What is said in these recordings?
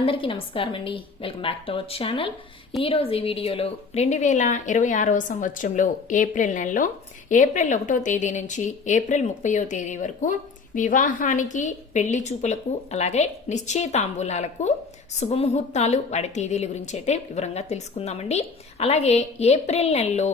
అందరికీ నమస్కారం అండి. Welcome back to our channel. ఈరోజు ఈ వీడియోలో 2026వ సంవత్సరంలో ఏప్రిల్ నెలలో ఏప్రిల్ 1వ తేదీ నుంచి ఏప్రిల్ 30వ తేదీ వరకు వివాహానికి, పెళ్లి చూపులకు, అలాగే నిశ్చయితాంబూలాలకు శుభముహూర్తాలు, వాటి తేదీల గురించి అయితే వివరంగా తెలుసుకుందామండి. అలాగే ఏప్రిల్ నెలలో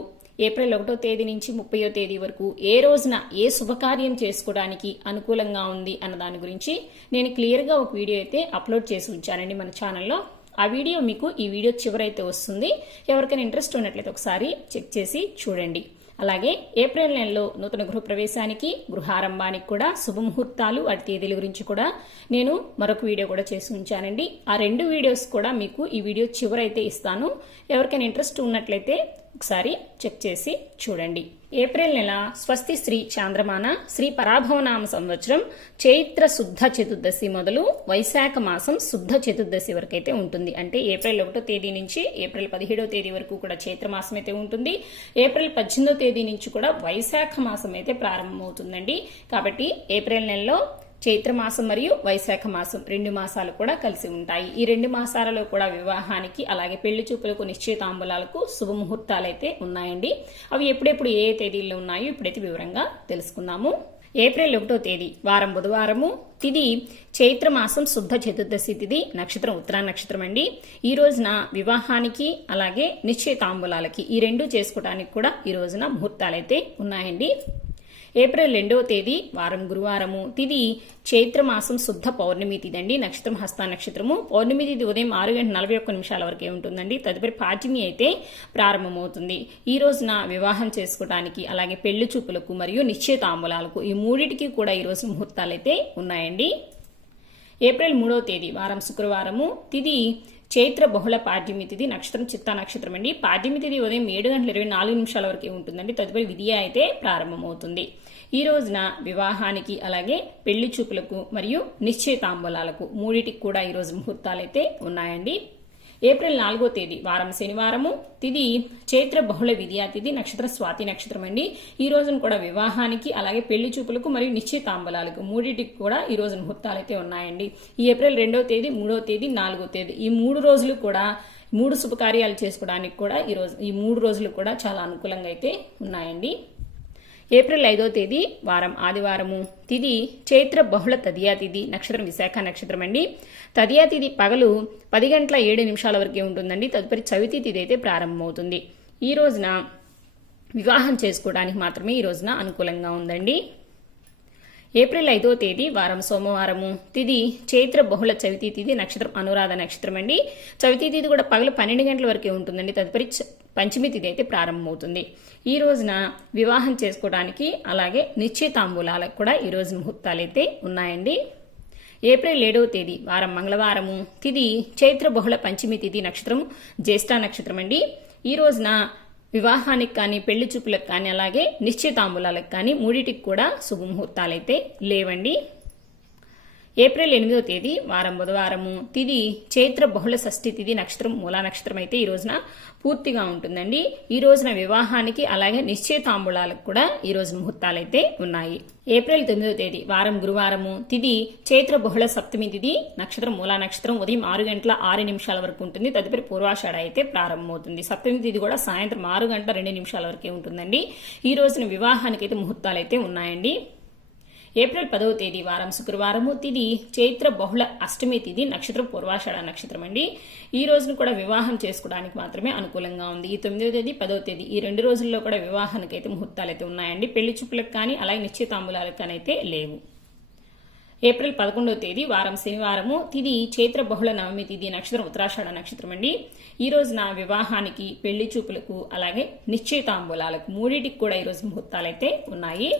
ఏప్రిల్ 1వ తేదీ నుంచి 30వ తేదీ వరకు ఏ రోజున ఏ శుభకార్యం చేసుకోవడానికి అనుకూలంగా ఉంది అన్న దాని గురించి నేను క్లియర్గా ఒక వీడియో అయితే అప్లోడ్ చేసి ఉంచానండి మన ఛానల్లో. ఆ వీడియో మీకు ఈ వీడియో చివరైతే వస్తుంది. ఎవరికైనా ఇంట్రెస్ట్ ఉన్నట్లయితే ఒకసారి చెక్ చేసి చూడండి. అలాగే ఏప్రిల్ నెలలో నూతన గృహప్రవేశానికి, గృహారంభానికి కూడా శుభముహూర్తాలు, వాటి తేదీల గురించి కూడా నేను మరొక వీడియో కూడా చేసి ఉంచానండి. ఆ రెండు వీడియోస్ కూడా మీకు ఈ వీడియో చివరైతే ఇస్తాను. ఎవరికైనా ఇంట్రెస్ట్ ఉన్నట్లయితే ఒకసారి చెక్ చేసి చూడండి. ఏప్రిల్ నెల స్వస్తి శ్రీ చాంద్రమాన శ్రీ పరాభవనామ సంవత్సరం చైత్ర శుద్ధ చతుర్దశి మొదలు వైశాఖ మాసం శుద్ధ చతుర్దశి వరకు అయితే ఉంటుంది. అంటే ఏప్రిల్ 1వ తేదీ నుంచి ఏప్రిల్ 17వ తేదీ వరకు కూడా చైత్ర మాసం అయితే ఉంటుంది. ఏప్రిల్ 18వ తేదీ నుంచి కూడా వైశాఖ మాసం అయితే ప్రారంభమవుతుందండి. కాబట్టి ఏప్రిల్ నెలలో చైత్ర మాసం మరియు వైశాఖ మాసం రెండు మాసాలు కూడా కలిసి ఉంటాయి. ఈ రెండు మాసాలలో కూడా వివాహానికి, అలాగే పెళ్లి చూపులకు, నిశ్చయితాంబూలాలకు శుభముహూర్తాలు అయితే ఉన్నాయండి. అవి ఎప్పుడెప్పుడు ఏ తేదీల్లో ఉన్నాయో ఇప్పుడైతే వివరంగా తెలుసుకుందాము. ఏప్రిల్ 1వ తేదీ వారం బుధవారము, తిది చైత్ర మాసం శుద్ధ చతుర్దశి తిథి, నక్షత్రం ఉత్తరా నక్షత్రం అండి. ఈ రోజున వివాహానికి, అలాగే నిశ్చయితాంబూలాలకి ఈ రెండు చేసుకోవడానికి కూడా ఈ రోజున ముహూర్తాలైతే ఉన్నాయండి. ఏప్రిల్ 2వ తేదీ వారం గురువారము, తిది చైత్ర మాసం శుద్ధ పౌర్ణమి తిథి అండి. నక్షత్రం హస్త నక్షత్రము. పౌర్ణమి తిథి ఉదయం 6:41 వరకే ఉంటుందండి. తదుపరి పాడ్యమి అయితే ప్రారంభమవుతుంది. ఈ రోజున వివాహం చేసుకోవడానికి, అలాగే పెళ్లి చూపులకు మరియు నిశ్చయితాంబూలాలకు ఈ మూడిటికి కూడా ఈ రోజు ముహూర్తాలు అయితే ఉన్నాయండి. ఏప్రిల్ 3వ తేదీ వారం శుక్రవారము, తిది చైత్ర బహుళ పాడ్యమి తిథి, నక్షత్రం చిత్తా నక్షత్రం అండి. పాడ్యమి తిథి ఉదయం 7:24 వరకే ఉంటుందండి. తదుపరి విధియ అయితే ప్రారంభమవుతుంది. ఈ రోజున వివాహానికి, అలాగే పెళ్లి చూపులకు మరియు నిశ్చయితాంబూలాలకు మూడిటికి కూడా ఈ రోజు ముహూర్తాలు అయితే ఉన్నాయండి. ఏప్రిల్ 4వ తేదీ వారం శనివారము, తిది చైత్ర బహుళ విద్యా తిథి, నక్షత్రం స్వాతి నక్షత్రం అండి. ఈ రోజున కూడా వివాహానికి, అలాగే పెళ్లి చూపులకు మరియు నిశ్చయితాంబూలాలకు మూడింటికి కూడా ఈ రోజు ముహూర్తాలు అయితే ఉన్నాయండి. ఈ ఏప్రిల్ 2వ తేదీ, 3వ తేదీ, 4వ తేదీ ఈ 3 రోజులు కూడా 3 శుభకార్యాలు చేసుకోవడానికి కూడా ఈ 3 రోజులు కూడా చాలా అనుకూలంగా అయితే ఉన్నాయండి. ఏప్రిల్ 5వ తేదీ వారం ఆదివారము, తిది చైత్ర బహుళ తదియా తిథి, నక్షత్రం విశాఖ నక్షత్రం అండి. తదియా తిథి పగలు 10:07 వరకే ఉంటుందండి. తదుపరి చవితి తిథి అయితే ప్రారంభమవుతుంది. ఈ రోజున వివాహం చేసుకోవడానికి మాత్రమే ఈ రోజున అనుకూలంగా ఉందండి. ఏప్రిల్ 5వ తేదీ వారం సోమవారము, తిది చైత్ర బహుళ చవితి తిథి, నక్షత్రం అనురాధ నక్షత్రం అండి. చవితి తిథి కూడా పగలు 12 గంటల వరకే ఉంటుందండి. తదుపరి పంచమి తిథి అయితే ప్రారంభమవుతుంది. ఈ రోజున వివాహం చేసుకోవడానికి, అలాగే నిశ్చయితాంబూలాలకు కూడా ఈ రోజు ముహూర్తాలు అయితే ఉన్నాయండి. ఏప్రిల్ 7వ తేదీ వారం మంగళవారము, తిది చైత్ర బహుళ పంచమి తిథి, నక్షత్రం జ్యేష్ఠ నక్షత్రం అండి. ఈ రోజున వివాహానికి కానీ, పెళ్లి చూపులకు కానీ, అలాగే నిశ్చయితాంబూలాలకు కానీ మూడిటికి కూడా శుభముహూర్తాలైతే లేవండి. ఏప్రిల్ 8వ తేదీ వారం బుధవారము, తిది చైత్ర బహుళ షష్ఠి తిథి, నక్షత్రం మూలా నక్షత్రం అయితే ఈ రోజున పూర్తిగా ఉంటుందండి. ఈ రోజున వివాహానికి, అలాగే నిశ్చయితాంబూలాలకు కూడా ఈ రోజు ముహూర్తాలైతే ఉన్నాయి. ఏప్రిల్ 9వ తేదీ వారం గురువారము, తిది చైత్ర బహుళ సప్తమి తిథి, నక్షత్రం మూలా నక్షత్రం ఉదయం 6:06 వరకు ఉంటుంది. తదుపరి పూర్వాషాఢ అయితే ప్రారంభమవుతుంది. సప్తమి తిథి కూడా సాయంత్రం 6:02 వరకే ఉంటుందండి. ఈ రోజున వివాహానికి అయితే ముహూర్తాలు అయితే ఉన్నాయండి. ఏప్రిల్ 10వ తేదీ వారం శుక్రవారము, తిది చైత్ర బహుళ అష్టమి తిథి, నక్షత్రం పూర్వాషాఢ నక్షత్రం అండి. ఈ రోజును కూడా వివాహం చేసుకోవడానికి మాత్రమే అనుకూలంగా ఉంది. ఈ 9వ తేదీ, 10వ తేదీ ఈ 2 రోజుల్లో కూడా వివాహానికి అయితే ముహూర్తాలు అయితే ఉన్నాయండి. పెళ్లి చూపులకు కానీ, అలాగే నిశ్చయితాంబూలాలకు కానీ అయితే లేవు. ఏప్రిల్ 11వ తేదీ వారం శనివారము, తిది చైత్ర బహుళ నవమి తిథి, నక్షత్రం ఉత్తరాషాఢ నక్షత్రం అండి. ఈ రోజున వివాహానికి, పెళ్లి చూపులకు, అలాగే నిశ్చయితాంబూలాలకు మూడింటికి కూడా ఈ రోజు ముహూర్తాలు అయితే ఉన్నాయి.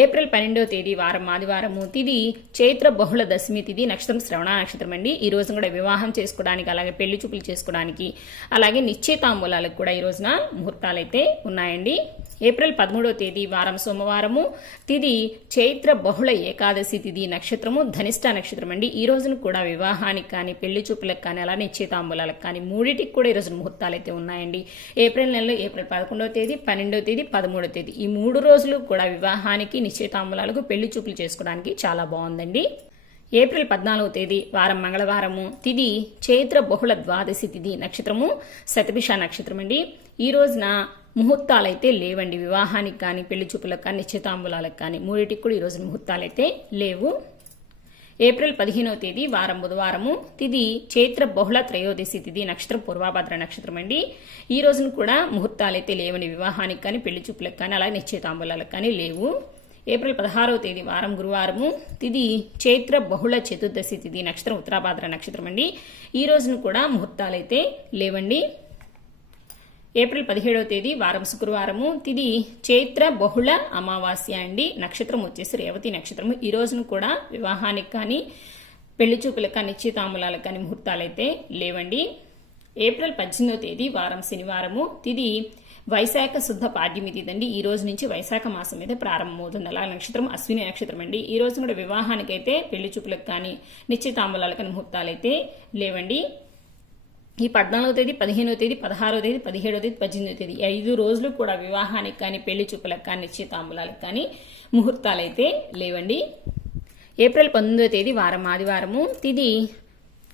ఏప్రిల్ 12వ తేదీ వారం ఆదివారము, తిది చైత్ర బహుళ దశమి తిథి, నక్షత్రం శ్రవణ నక్షత్రం అండి. ఈ రోజు కూడా వివాహం చేసుకోవడానికి, అలాగే పెళ్లి చూపులు చేసుకోవడానికి, అలాగే నిశ్చయితాంబూలాలకు కూడా ఈ రోజున ముహూర్తాలైతే ఉన్నాయండి. ఏప్రిల్ 13వ తేదీ వారం సోమవారము, తిది చైత్ర బహుళ ఏకాదశి తిథి, నక్షత్రము ధనిష్ట నక్షత్రం అండి. ఈ రోజున కూడా వివాహానికి కానీ, పెళ్లి చూపులకు కానీ, అలాగే నిశ్చయితాంబూలాలకు కానీ మూడింటికి కూడా ఈ రోజు ముహూర్తాలు అయితే ఉన్నాయండి. ఏప్రిల్ నెలలో ఏప్రిల్ 11వ తేదీ, 12వ తేదీ, 13వ తేదీ ఈ 3 రోజులు కూడా వివాహానికి, నిశ్చయితాంబూలాలకు, పెళ్లి చూపులు చేసుకోవడానికి చాలా బాగుందండి. ఏప్రిల్ 14వ తేదీ వారం మంగళవారము, తిథి చైత్ర బహుళ ద్వాదశి తిథి, నక్షత్రము శతభిష నక్షత్రం అండి. ఈ రోజున ముహూర్తాలైతే లేవండి. వివాహానికి కానీ, పెళ్లి చూపులకు కానీ, నిశ్చితాంబులాలకు కానీ మూడింటికి కూడా ఈ రోజు ముహూర్తాలైతే లేవు. ఏప్రిల్ 15వ తేదీ వారం బుధవారము, తిథి చైత్ర బహుళ త్రయోదశి తిథి, నక్షత్రం పూర్వాభద్ర నక్షత్రం అండి. ఈ రోజున కూడా ముహూర్తాలైతే లేవండి. వివాహానికి కానీ, పెళ్లి చూపులకు కానీ, అలాగే నిశ్చితాంబులాలకు కానీ లేవు. ఏప్రిల్ 16వ తేదీ వారం గురువారము, తిథి చైత్ర బహుళ చతుర్దశి తిథి, నక్షత్రం ఉత్తరాభాద్ర నక్షత్రం అండి. ఈ రోజున కూడా ముహూర్తాలైతే లేవండి. ఏప్రిల్ 17వ తేదీ వారం శుక్రవారము, తిథి చైత్ర బహుళ అమావాస్య అండి. నక్షత్రం వచ్చేసి రేవతి నక్షత్రము. ఈ రోజున కూడా వివాహానికి కానీ, పెళ్లి చూపులకు కానీ, నిశ్చితాంబులాలకు కానీ ముహూర్తాలైతే లేవండి. ఏప్రిల్ 18వ తేదీ వారం శనివారము, తిథి వైశాఖ శుద్ధ పాడ్యమి తిథి అండి. ఈ రోజు నుంచి వైశాఖ మాసం అయితే ప్రారంభమవుతుంది. అలా నక్షత్రం అశ్విని నక్షత్రం అండి. ఈ రోజు కూడా వివాహానికైతే, పెళ్లి చూపులకు కానీ, నిశ్చితాంబులాలకు కానీ ముహూర్తాలైతే లేవండి. ఈ 14వ తేదీ, 15వ తేదీ, 16వ తేదీ, 17వ తేదీ, 18వ తేదీ 5 రోజులు కూడా వివాహానికి కానీ, పెళ్లి చూపులకు కానీ, నిశ్చితాంబులాలకు కానీ ముహూర్తాలైతే లేవండి. ఏప్రిల్ 19వ తేదీ వారం ఆదివారము, తిథి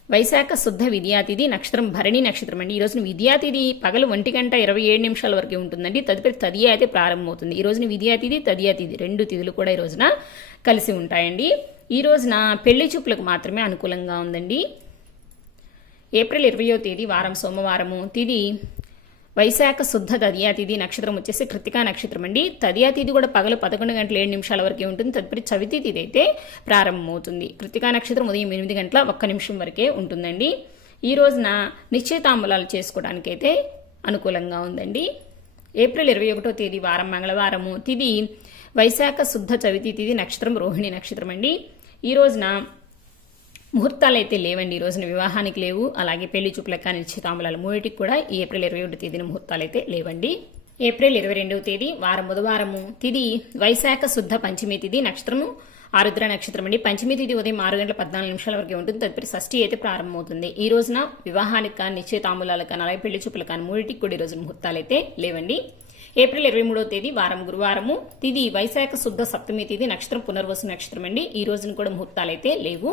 వైశాఖ శుద్ధ విద్యాతిథి, నక్షత్రం భరణి నక్షత్రం అండి. ఈ రోజున విద్యాతిథి పగలు 1:27 వరకు ఉంటుందండి. తదుపరి తదియా అయితే ప్రారంభమవుతుంది. ఈ రోజున విద్యాతిథి, తదియాతిథి 2 తిథులు కూడా ఈ రోజున కలిసి ఉంటాయండి. ఈ రోజున పెళ్లి చూపులకు మాత్రమే అనుకూలంగా ఉందండి. ఏప్రిల్ 20వ తేదీ వారం సోమవారము, తిథి వైశాఖ శుద్ధ తదియా తిథి, నక్షత్రం వచ్చేసి కృత్తికా నక్షత్రం అండి. తదియా తిథి కూడా పగలు 11:07 వరకే ఉంటుంది. తదుపరి చవితి తిథి అయితే ప్రారంభమవుతుంది. కృత్తికా నక్షత్రం ఉదయం 8:01 వరకే ఉంటుందండి. ఈ రోజున నిశ్చితాంబులాలు చేసుకోవడానికి అయితే అనుకూలంగా ఉందండి. ఏప్రిల్ 21వ తేదీ వారం మంగళవారము, తిథి వైశాఖ శుద్ధ చవితి తిథి, నక్షత్రం రోహిణి నక్షత్రం అండి. ఈ రోజున ముహూర్తాలు అయితే లేవండి. ఈ రోజున వివాహానికి లేవు, అలాగే పెళ్లి చూపులకు కానీ, నిశ్చితాంబులాలు మూడింటికి కూడా ఈ ఏప్రిల్ 21వ తేదీన ముహూర్తాలు అయితే లేవండి. ఏప్రిల్ 22వ తేదీ వారం బుధవారము, తిథి వైశాఖ శుద్ధ పంచమి తిథి, నక్షత్రము ఆరుద్ర నక్షత్రం అండి. పంచమి తిథి ఉదయం 6:14 వరకే ఉంటుంది. తదుపరి షష్ఠి అయితే ప్రారంభమవుతుంది. ఈ రోజున వివాహానికి కానీ, నిశ్చితాంబులాలకు కానీ, అలాగే పెళ్లి చూపులకు కానీ మూడింటికి కూడా ఈ రోజు ముహూర్తాలు అయితే లేవండి. ఏప్రిల్ 23వ తేదీ వారం గురువారము, తిథి వైశాఖ శుద్ధ సప్తమి తిథి, నక్షత్రం పునర్వసు నక్షత్రం అండి. ఈ రోజున కూడా ముహూర్తాలైతే లేవు.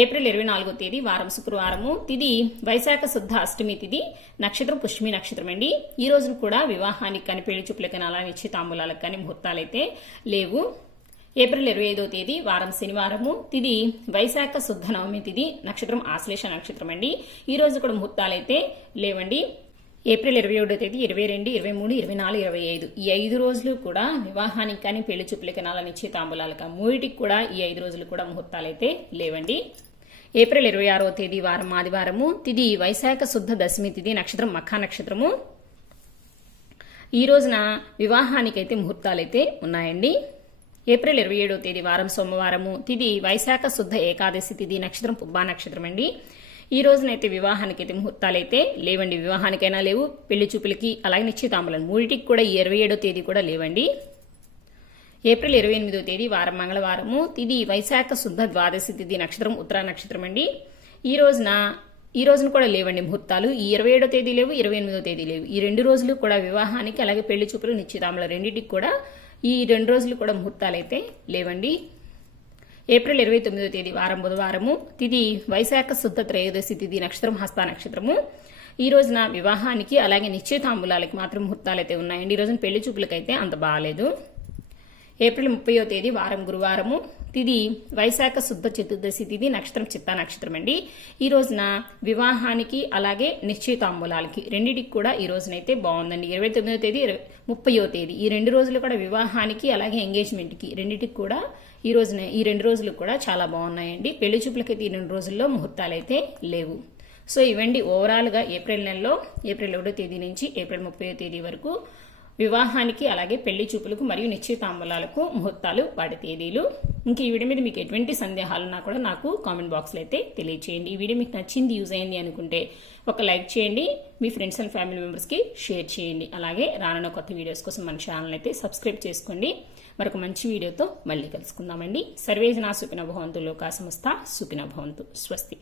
ఏప్రిల్ 24వ తేదీ వారం శుక్రవారము, తిథి వైశాఖ శుద్ధ అష్టమి తిథి, నక్షత్రం పుష్మి నక్షత్రం అండి. ఈ రోజున కూడా వివాహానికి కానీ, పెళ్లి చూపులకు కానీ, అలాగే నిశ్చితాంబులాలకు కానీ ముహూర్తాలైతే లేవు. ఏప్రిల్ 25వ తేదీ వారం శనివారము, తిథి వైశాఖ శుద్ధ నవమి తిథి, నక్షత్రం ఆశ్లేష నక్షత్రం అండి. ఈ రోజు కూడా ముహూర్తాలైతే లేవండి. ఏప్రిల్ 21వ తేదీ 22, 23, 24, 25 ఈ 5 రోజులు కూడా వివాహానికి కానీ, పెళ్లి చూపులకి నాలా నిశ్చితాంబులాలకు మూడింటికి కూడా ఈ 5 రోజులు కూడా ముహూర్తాలైతే లేవండి. ఏప్రిల్ 26వ తేదీ వారం ఆదివారము, తిథి వైశాఖ శుద్ధ దశమి తిథి, నక్షత్రం మఖా నక్షత్రము. ఈ రోజున వివాహానికైతే ముహూర్తాలైతే ఉన్నాయండి. ఏప్రిల్ 27వ తేదీ వారం సోమవారము, తిథి వైశాఖ శుద్ధ ఏకాదశి తిథి, నక్షత్రం పుబ్బా నక్షత్రం అండి. ఈ రోజునైతే వివాహానికైతే ముహూర్తాలైతే లేవండి. వివాహానికైనా లేవు, పెళ్లి చూపులకి అలాగే నిశ్చితాంబులం మూడింటికి కూడా ఈ 27వ తేదీ కూడా లేవండి. ఏప్రిల్ 28వ తేదీ వారం మంగళవారము, తిథి వైశాఖ శుద్ధ ద్వాదశి తిథి, నక్షత్రం ఉత్తరా నక్షత్రం అండి. ఈ రోజున కూడా లేవండి ముహూర్తాలు. ఈ 27వ తేదీ లేవు, 28వ తేదీ లేవు. ఈ 2 రోజులు కూడా వివాహానికి అలాగే పెళ్లి చూపులు, నిశ్చితాంబులం రెండింటికి కూడా ఈ 2 రోజులు కూడా ముహూర్తాలైతే లేవండి. ఏప్రిల్ 29వ తేదీ వారం బుధవారము, తిథి వైశాఖ శుద్ధ త్రయోదశి తిథి, నక్షత్రం హస్త నక్షత్రము. ఈ రోజున వివాహానికి అలాగే నిశ్చితాంబులాలకి మాత్రం ముహూర్తాలైతే ఉన్నాయండి. ఈ రోజున పెళ్లి చూపులకైతే అంత బాగాలేదు. ఏప్రిల్ 30వ తేదీ వారం గురువారము, తిథి వైశాఖ శుద్ధ చతుర్దశి తిథి, నక్షత్రం చిత్తా నక్షత్రం అండి. ఈ రోజున వివాహానికి అలాగే నిశ్చితాంబులాలకి రెండింటికి కూడా ఈ రోజునైతే బాగుందండి. 29వ తేదీ 30వ తేదీ ఈ 2 రోజులు కూడా వివాహానికి అలాగే ఎంగేజ్మెంట్కి రెండింటికి కూడా ఈ 2 రోజులు కూడా చాలా బాగున్నాయండి. పెళ్లి చూపులకైతే ఈ 2 రోజుల్లో ముహూర్తాలైతే లేవు. సో ఇవండి ఓవరాల్గా ఏప్రిల్ నెలలో ఏప్రిల్ 1వ తేదీ నుంచి ఏప్రిల్ 30వ తేదీ వరకు వివాహానికి అలాగే పెళ్లి చూపులకు మరియు నిశ్చితాంబులాలకు ముహూర్తాలు వాటి తేదీలు. ఇంక ఈ వీడియో మీద మీకు ఎటువంటి సందేహాలున్నా కూడా నాకు కామెంట్ బాక్స్లో అయితే తెలియచేయండి. ఈ వీడియో మీకు నచ్చింది, యూజ్ అయింది అనుకుంటే ఒక లైక్ చేయండి, మీ ఫ్రెండ్స్ అండ్ ఫ్యామిలీ మెంబర్స్కి షేర్ చేయండి. అలాగే రానున్న కొత్త వీడియోస్ కోసం మన ఛానల్ అయితే సబ్స్క్రైబ్ చేసుకోండి. మరొక మంచి వీడియోతో మళ్ళీ కలుసుకుందామండి. సర్వేజనా సుఖినో భవంతు, లోకా సమస్తా సుఖినో భవంతు. స్వస్తి.